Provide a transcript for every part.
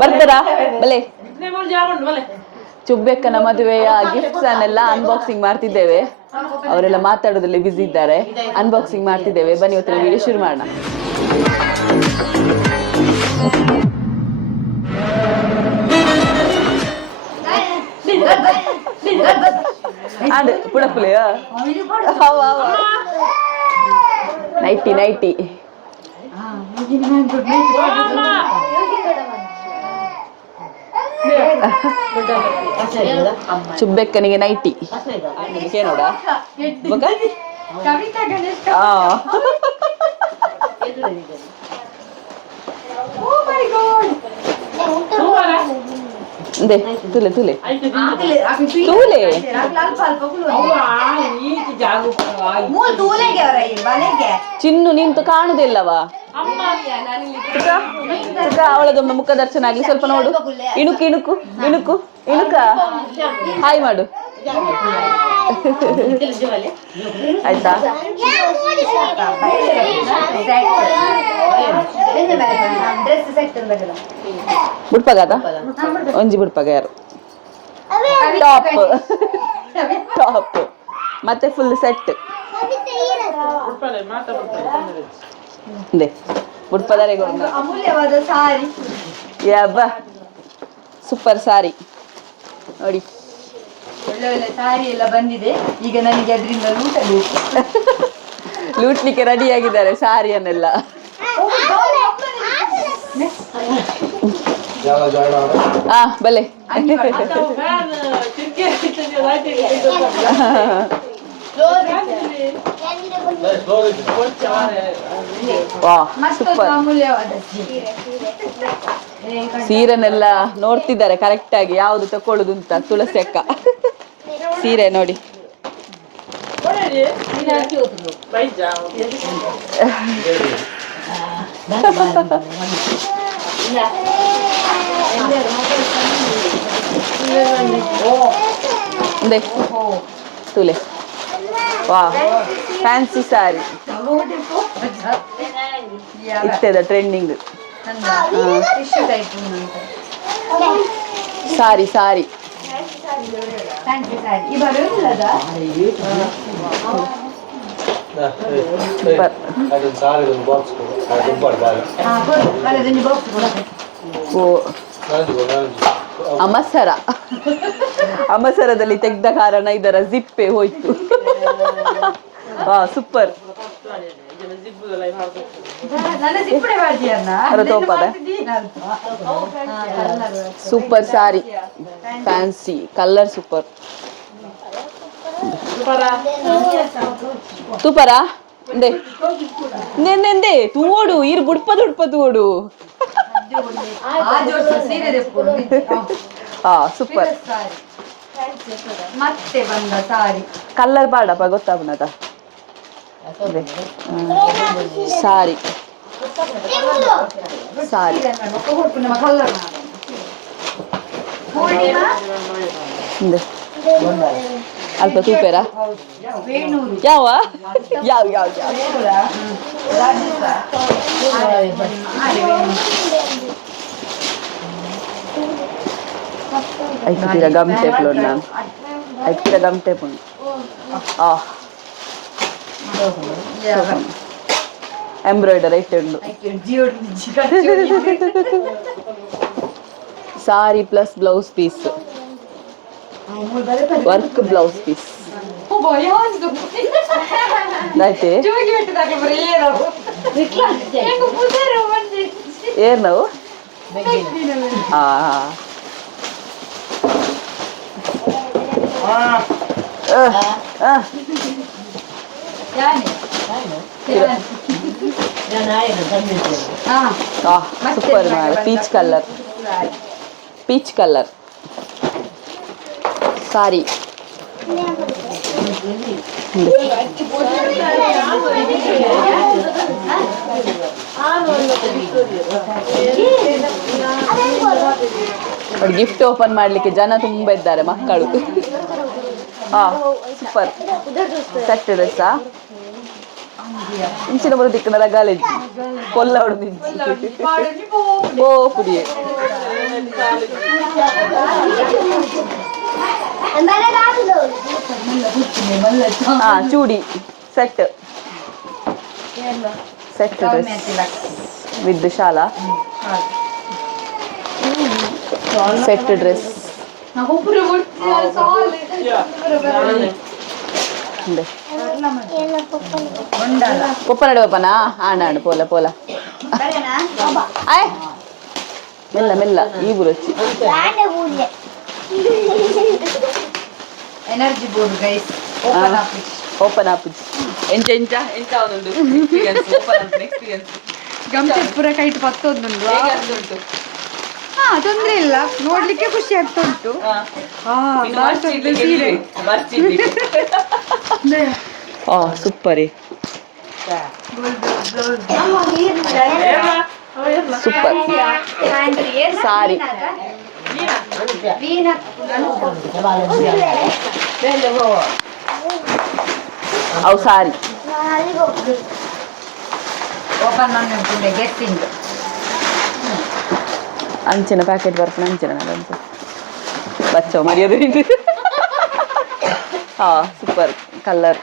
ಬರ್ತಾರಾ ಬಲೆ ಚುಬ್ಬೆಕ್ಕನ ಮದುವೆಯ ಗಿಫ್ಟ್ಸ್ ಅನ್ನೆಲ್ಲ ಅನ್ಬಾಕ್ಸಿಂಗ್ ಮಾಡ್ತಿದ್ದೇವೆ. ಅವರೆಲ್ಲ ಮಾತಾಡೋದ್ರಲ್ಲಿ ಬಿಸಿ ಇದ್ದಾರೆ. ಅನ್ಬಾಕ್ಸಿಂಗ್ ಮಾಡ್ತಿದ್ದೇವೆ. ಬನ್ನಿ ಇವತ್ತಿನ ವಿಡಿಯೋ ಶುರು ಮಾಡೋಣ. ಆಡು ಪುಡಪುಲೆಯ ನೈಟಿ ನೈಟಿ ಚುಬ್ಬೆಕ್ಕನಿಗೆ ನೈಟಿ ನೋಡ ತುಲೆ ತುಲೆ ತೂಲೆ ಚಿನ್ನು ನಿಂತು ಕಾಣುದಿಲ್ಲವಾ? ಅವಳದೊಮ್ಮೆ ಮುಖ ದರ್ಶನ ಆಗ್ಲಿ ಸ್ವಲ್ಪ ನೋಡು. ಇಣುಕು ಇಣುಕು ಇಣುಕು ಇಣುಕ ಹಾಯ್ ಮಾಡು ಆಯ್ತಾ? ಬುಡ್ಪಗಾದ ಒಂಜಿ ಬುಡ್ಪಗ ಯಾರು ಟಾಪ್ ಟಾಪ್ ಮತ್ತೆ ಫುಲ್ ಸೆಟ್ ಅಮೂಲ್ಯವಾದ ಸಾರಿ ಯಬ್ಬ ಸೂಪರ್ ಸಾರಿ ನೋಡಿ. ಒಳ್ಳೆ ಒಳ್ಳೆ ಸಾರಿ ಎಲ್ಲ ಬಂದಿದೆ. ಈಗ ನನಗೆ ಅದರಿಂದ ಲೂಟಬೇಕು. ಲೂಟ್ಲಿಕ್ಕೆ ರೆಡಿ ಆಗಿದ್ದಾರೆ ಸಾರಿಯನ್ನೆಲ್ಲ. ಬಲೆ ಸೀರೆನೆಲ್ಲ ನೋಡ್ತಿದ್ದಾರೆ ಕರೆಕ್ಟ್ ಆಗಿ ಯಾವ್ದು ತಕೊಳ್ಳುದು ಅಂತ. ತುಳಸಿ ಅಕ್ಕ ಸೀರೆ ನೋಡಿ. ತುಲೆ ವಾ ಫ್ಯಾನ್ಸಿ ಸಾರಿ ಇತ್ತದ ಟ್ರೆಂಡಿಂಗ್ ಸಾರಿ ಸಾರಿ ಅಮಸರ ಅಮಸರದಲ್ಲಿ ತೆಗ್ದ ಕಾರಣ ಇದರ ಜಿಪ್ಪೆ ಹೋಯ್ತು. ಹಾ ಸೂಪರ್ ಸೂಪರ್ ಸಾರಿ ಫ್ಯಾನ್ಸಿ ಕಲರ್ ಸೂಪರ್ ತೂಪರಾ ನೆಂದೆ ತೂಡು ಇರ್ ಬುಡ್ಪದ ಉಡ್ಪ ತೂಡು. ಹಾ ಸೂಪರ್ ಮತ್ತೆ ಬಂದ ಸಾರಿ ಕಲರ್ ಬಾಡಪ್ಪ ಗೊತ್ತಾಗ್ನದ ಸಾರಿ ಸಾರಿ ಅಲ್ಪ ತೂಪೇರಾ ಯಾವ ಯಾವ ಯಾವ ಐಕ್ಕಿರ ಗಮ್ ಟೇಪ್ ಲೋಡ್ ನಾನು ಐಕ್ಕಿರ ಗಮ್ ಟೇಪ್ ಉಂಟು. ಎಂಬ್ರಾಯ್ಡರಿ ಇಟ್ಟುಂಡು sari plus blouse piece work blouse piece ಆಯ್ತೆ ಏರ್ ನಾವು super peach colour peach colour sari gift open ಮಾಡ್ಲಿಕ್ಕೆ ಜನ ತುಂಬಾ ಇದ್ದಾರೆ ಮಕ್ಕಳು. ಹಾ ಸೂಪರ್ ಸೆಟ್ ಡ್ರೆಸ್ಸಾ ಇಂಚಿನ ಬರೋ ದಿಕ್ಕನಲ್ಲ ಗಾಲೇಜ್ ಕೊಲ್ಲ ಹೊಡೆದಿದ್ದು ಓ ಪುಡಿಯೇ ಹಾ ಚೂಡಿ ಸೆಟ್ ಸೆಟ್ ವಿತ್ ಶಾಲಾ ಸೆಟ್ ಡ್ರೆಸ್ ಪೊಪ್ಪನಡೆ ಪಪ್ಪನಾ ಆಂಡ ಪೋಲ ಪೋಲ ಆಯ್ ಮೆಲ್ಲ ಮೆಲ್ಲ ಈ ಬುರಚ್ಚಿ ಎನರ್ಜಿ ಬೋರ್ಡ್ ಗೈಸ್ ಓಪನ್ ಆಪಿಜ್ ಎಂಚ ಎಂಚ ಎಂಚ ಅವನೊಂದು ಎಕ್ಸ್ಪೀರಿಯನ್ಸ್ ಓಪನ್ ಅಂತ ಎಕ್ಸ್ಪೀರಿಯನ್ಸ್ ಗಮಚಟ್ ಪೂರ ಕೈಟ್ ಪತ್ತೊಂದುಂಡು ಉಂಟು ಹಾ ತೊಂದ್ರೆ ಇಲ್ಲ ನೋಡ್ಲಿಕ್ಕೆ ಖುಷಿ ಆಗ್ತಾ ಉಂಟು ಸೂಪರ್ ಸೂಪರ್ ಸಾರಿ ಅವು ಸಾರಿ ಓಪನ್ ಮಾಡಿ ಗೆಸ್ಟಿಂಗ್ ಅಂಚಿನ ಪ್ಯಾಕೆಟ್ ಬರ್ಪಣ ಅಂಚಿನ ನಾನಂತ ಬಚ್ಚೋ ಮರ್ಯಾದೆ ಹಾ ಸೂಪರ್ ಕಲರ್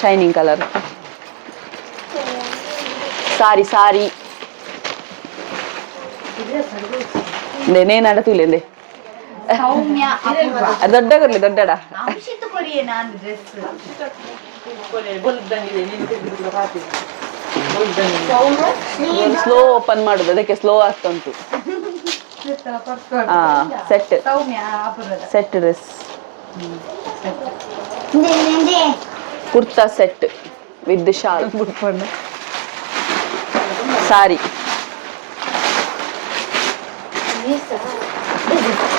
ಶೈನಿಂಗ್ ಕಲರ್ ಸಾರಿ ಸಾರಿ ನೇನಾಡ ತುಲೇಂದೆ ಸೌಮ್ಯ ದೊಡ್ಡ ಕೊರ್ಲಿ ದೊಡ್ಡಡ ಅಂಶಿತ ಕೊರಿಯೆ ನಾನು ಡ್ರೆಸ್ ಸ್ಲೋ ಓಪನ್ ಮಾಡುದು ಅದಕ್ಕೆ ಸ್ಲೋ ಆಗ್ತಾ ಉಂಟು ಸೆಟ್ ಸೌಮ್ಯ ಅಪುರದ set dress kurta set with shawl sari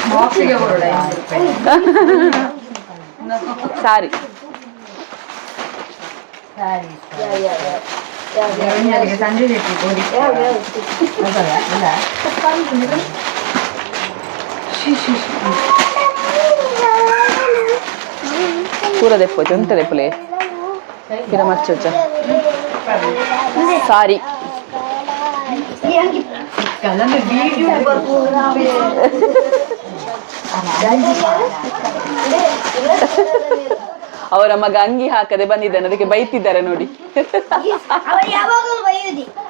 ಬಾಕ್ಸಿಗೆ ಹೊರಡ ಸಾರಿ ಸಂಜೆ ಪೂರ ದೆಪ್ಪೋಚು ಎಂತ ದೆಪ್ಪಲೆ ಕಿರ ಮಚ್ಚೋಚ ಸಾರಿ ಅವರ ಮಗ ಅಂಗಿ ಹಾಕದೆ ಬಂದಿದ್ದಾನೆ ಅದಕ್ಕೆ ಬೈತಿದ್ದಾರೆ ನೋಡಿ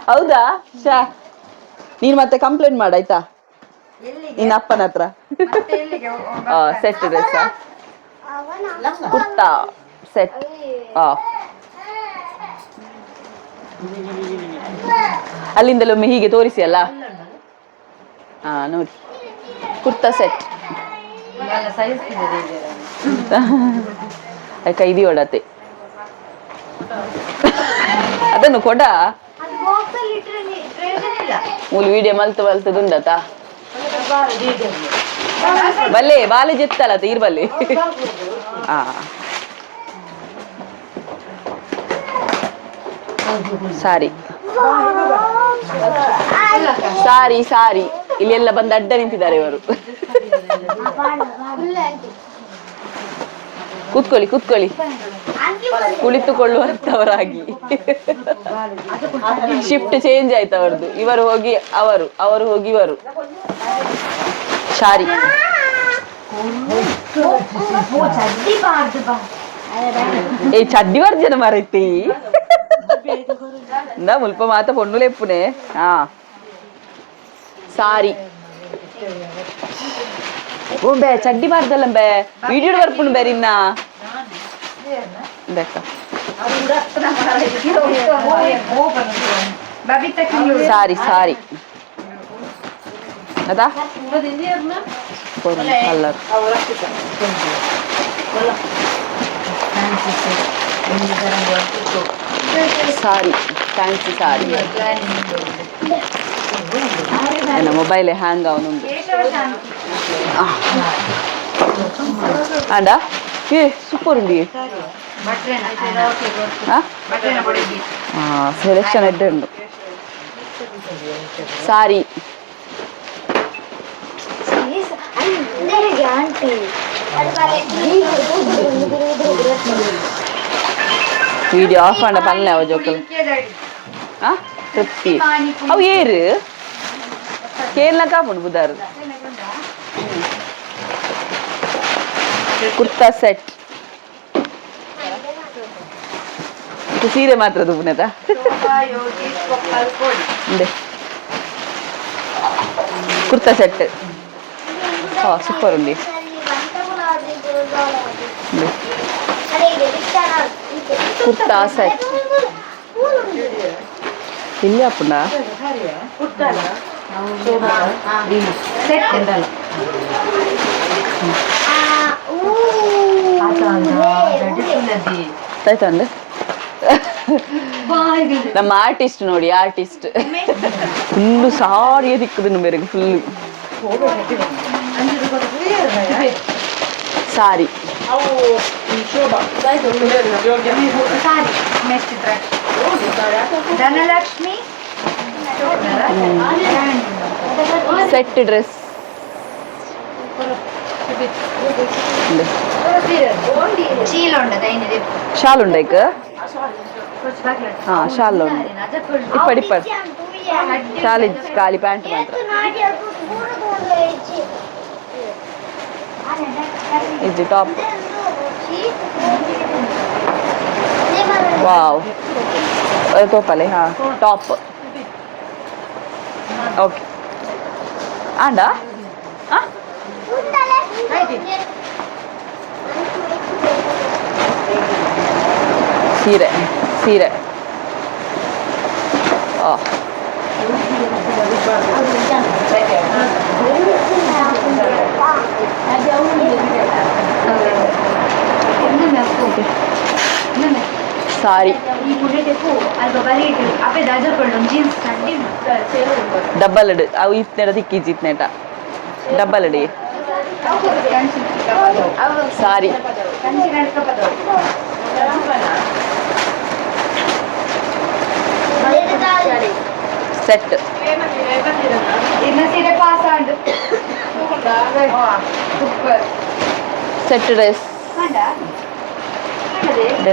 ಹೌದಾ ಶಾ ನೀನ್ ಮತ್ತೆ ಕಂಪ್ಲೇಂಟ್ ಮಾಡಾಯ್ತಾ ನಿನ್ನ ಅಪ್ಪನ ಹತ್ರ ಸೆಟ್ ಡ್ರೆಸ್ ಕುರ್ತಾ ಸೆಟ್ ಅಲ್ಲಿಂದಲೊಮ್ಮೆ ಹೀಗೆ ತೋರಿಸಿ ಅಲ್ಲ ಹಾ ನೋಡಿ ಕುರ್ತಾ ಸೆಟ್ ಕೈದಿ ಹೊಡತೆ ಅದನ್ನು ಕೊಡ ಮೂಲ ವಿಡಿಯೋ ಮಲ್ತು ಮಲ್ತದುಂಡತ ಬಲ್ಲೆ ಬಾಲೆ ಜೆತ್ತಲ್ಲ ತೀರ್ಬಲ್ಲಿ ಹಾ ಸಾರಿ ಸಾರಿ ಸಾರಿ ಇಲ್ಲೆಲ್ಲ ಬಂದು ಅಡ್ಡ ನಿಂತಿದ್ದಾರೆ ಇವರು ಕೂತ್ಕೊಳ್ಳಿ ಕೂತ್ಕೊಳ್ಳಿ ಕುಳಿತುಕೊಳ್ಳುವಂತವರಾಗಿ ಶಿಫ್ಟ್ ಚೇಂಜ್ ಆಯ್ತು ಅವರದ್ದು ಇವರು ಹೋಗಿ ಅವರು ಅವರು ಹೋಗಿ ಇವರು ಸಾರಿ ಏ ಚಡ್ಡಿ ವರ್ಜನ ಮರೈತಿ ಮುಲ್ಪ ಮಾತ ಪೊಣ್ಣುಲೆಪ್ಪುನೆ ಹಾ ಸಾರಿ ಓಂಬೆ ಚಡ್ಡಿ ಬಾರ್ದಲ್ಲಂಬೆ ವಿಡಿಯೋ ಬರ್ಪುಣು ಬೇರಿನ್ನ ಸಾರಿ ಸಾರಿ ಅದಾ ಕಲರ್ ಸಾರಿ ಫ್ಯಾನ್ಸಿ ಸಾರಿ ನನ್ನ ಮೊಬೈಲ್ ಹ್ಯಾಂಗ್ ಅವನುಂಡು ಆಂಡ ಏ ಸೂಪರ್ ಉಂಡಿ ಸೆಲೆಕ್ಷನ್ ಎಡ್ಡೆ ಉಂಡು ಸಾರಿ வீடியோ ஆஃப் பண்ண பண்ணல அவ ஜோக்கல் ஆ திருப்தி அவ ஏறு ಕೇಲ್ನ ಕಾಪುಂಡು ಬುಧಾರು ಕುರ್ತಾ ಸೆಟ್ ಇದು ಸೀರೆ ಮಾತ್ರ ದುಬ್ಬುನೆದ ಕುರ್ತಾ ಸೆಟ್ ಸೂಪರ್ ಉಂಡಿ ಕುರ್ತಾ ಸೆಟ್ ಇಲ್ಲಿ ಅಪ್ಪುಂಡ ಆಯ್ತಂದ್ರೆ ನಮ್ಮ ಆರ್ಟಿಸ್ಟ್ ನೋಡಿ ಆರ್ಟಿಸ್ಟ್ ಫುಲ್ಲು ಸಾರಿಯ ದಿಕ್ಕುದು ಬೇರೆಗೆ ಫುಲ್ಲು ಸಾರಿ ಧನಲಕ್ಷ್ಮಿ ಸೆಟ್ ಡ್ರೆಸ್ ಶಾಲ್ ಉಂಡೈಕ್ ಹಾ ಶಾಲ್ ಉಂಡು ಇಪ್ಪಡಿ ಇಪ್ಪಡಿ ಶಾಲ್ ಖಾಲಿ ಪ್ಯಾಂಟ್ ಮಾತ್ರ ಇದು ಟಾಪ್ ವಾವ್ ತೋಪಲೆ ಹಾ ಟಾಪ್ ಓಕೆ ಆಂಡ ಸೀರೆ ಸೀರೆ ಸಾರಿ ಡಬ್ಬಲ್ ಇಡು ಅವು ಇತ್ನೆಡ ತಿಕ್ಕಿಜಿ ಇತ್ನೆಟ ಡಬ್ಬಲ್ ಇಡಿ ಸಾರಿ ಸೆಟ್ ಸೆಟ್ ಡ್ರೆಸ್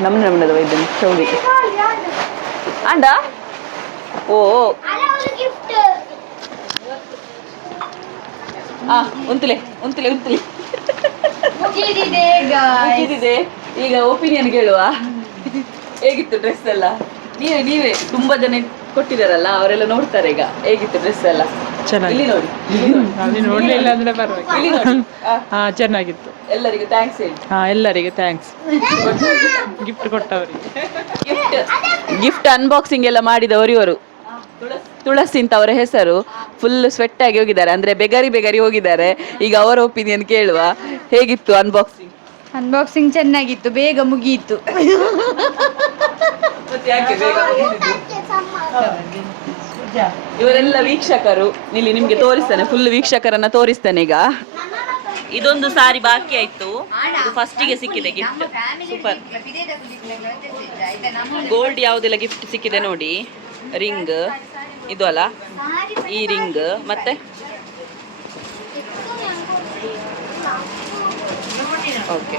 ನಮ್ಮನೆ ನಮ್ಮನದ ಇದನ್ನು ಚೌಡಿ ಅಂಡ ಓ ಉಂತಲೆ ಉಂತಲೆ ಉಂತಲೆ ಮುಗಿದಿದೆ. ಈಗ ಒಪಿನಿಯನ್ ಕೇಳುವ ಹೇಗಿತ್ತು ಡ್ರೆಸ್ ಎಲ್ಲ? ನೀವೇ ತುಂಬಾ ಜನ ಕೊಟ್ಟಿದಾರಲ್ಲ ಅವರೆಲ್ಲ ನೋಡ್ತಾರೆ ಈಗ ಹೇಗಿತ್ತು ಡ್ರೆಸ್ ಎಲ್ಲ. ಇಲ್ಲಿ ನೋಡಿ, ನೋಡ್ಲಿಲ್ಲ ಅಂದ್ರೆ ಪರವಾಗಿಲ್ಲ, ಇಲ್ಲಿ ನೋಡಿ. ಚೆನ್ನಾಗಿತ್ತು. ಎಲ್ಲರಿಗೂ ಥ್ಯಾಂಕ್ಸ್ ಹೇಳಿ. ಎಲ್ಲರಿಗೆ ಥ್ಯಾಂಕ್ಸ್. ಗಿಫ್ಟ್ ಕೊಟ್ಟವರಿಗೆ ಗಿಫ್ಟ್ ಅನ್ಬಾಕ್ಸಿಂಗ್ ಎಲ್ಲ ಮಾಡಿದವರು ಇವರು ತುಳಸಿ ಅಂತ ಅವರ ಹೆಸರು. ಫುಲ್ ಸ್ವೆಟ್ ಆಗಿ ಹೋಗಿದ್ದಾರೆ, ಅಂದ್ರೆ ಬೆಗರಿ ಹೋಗಿದ್ದಾರೆ. ಈಗ ಅವರ ಒಪಿನಿಯನ್ ಕೇಳುವ. ಹೇಗಿತ್ತು ಅನ್ಬಾಕ್ಸಿಂಗ್? ಅನ್ಬಾಕ್ಸಿಂಗ್ ಚೆನ್ನಾಗಿತ್ತು, ಬೇಗ ಮುಗಿಯಿತು. ಇವರೆಲ್ಲ ವೀಕ್ಷಕರು. ಇಲ್ಲಿ ನಿಮ್ಗೆ ತೋರಿಸ್ತಾನೆ, ಫುಲ್ ವೀಕ್ಷಕರನ್ನ ತೋರಿಸ್ತಾನೆ. ಈಗ ಇದೊಂದು ಸಾರಿ ಬಾಕಿ ಆಯ್ತು, ಇದು ಫಸ್ಟಿಗೆ ಸಿಕ್ಕಿದೆ ಗಿಫ್ಟ್. ಸೂಪರ್. ಗೋಲ್ಡ್ ಯಾವುದೆಲ್ಲ ಗಿಫ್ಟ್ ಸಿಕ್ಕಿದೆ ನೋಡಿ. ರಿಂಗ್ ಇದು ಅಲ್ಲ, ಈ ರಿಂಗ್ ಮತ್ತೆ ಓಕೆ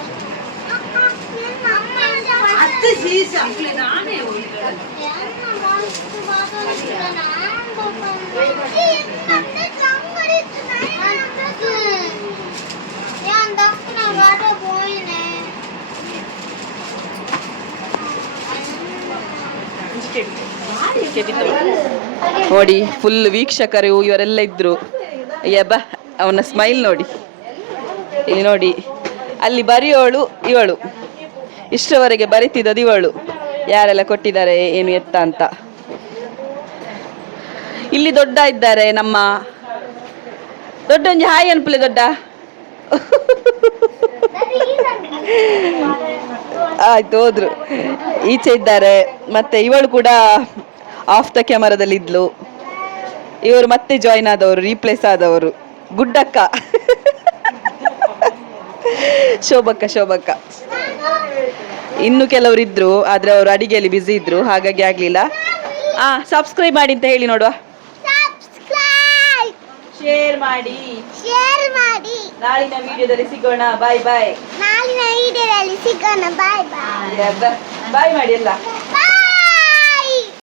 ನೋಡಿ, ಫುಲ್ ವೀಕ್ಷಕರು ಇವರೆಲ್ಲ ಇದ್ರು. ಯಬ್ಬ, ಅವನ ಸ್ಮೈಲ್ ನೋಡಿ. ಇಲ್ಲಿ ನೋಡಿ, ಅಲ್ಲಿ ಬರೆಯೋಳು ಇವಳು, ಇಷ್ಟರವರೆಗೆ ಬರೀತಿದ್ದದು ಇವಳು. ಯಾರೆಲ್ಲ ಕೊಟ್ಟಿದ್ದಾರೆ ಏನು ಎತ್ತ ಅಂತ. ಇಲ್ಲಿ ದೊಡ್ಡ ಇದ್ದಾರೆ ನಮ್ಮ ದೊಡ್ಡಂಜಿ. ಹಾಯ್ ಅನ್ಪಲೆ ದೊಡ್ಡ. ಆಯ್ತು, ಹೋದ್ರು. ಈಚೆ ಇದ್ದಾರೆ. ಮತ್ತೆ ಇವಳು ಕೂಡ ಆಫ್ ದ ಕ್ಯಾಮರಾದಲ್ಲಿ ಇದ್ಲು. ಇವರು ಮತ್ತೆ ಜಾಯಿನ್ ಆದವರು, ರೀಪ್ಲೇಸ್ ಆದವರು. ಗುಡ್ಡಕ್ಕ, ಶೋಭಕ್ಕ. ಇನ್ನು ಕೆಲವರು ಇದ್ರು, ಆದ್ರೆ ಅವರು ಅಡಿಗೆಯಲ್ಲಿ ಬಿಸಿ ಇದ್ರು, ಹಾಗಾಗಿ ಆಗ್ಲಿಲ್ಲ. ಸಬ್ಸ್ಕ್ರೈಬ್ ಮಾಡಿ ಅಂತ ಹೇಳಿ ನೋಡುವ. ಶೇರ್ ಮಾಡಿ. ನಾಳಿನ ವಿಡಿಯೋದಲ್ಲಿ ಸಿಗೋಣ. ಬಾಯ್ ಬಾಯ್. ಬಾಯ್ ಮಾಡಿ ಎಲ್ಲ.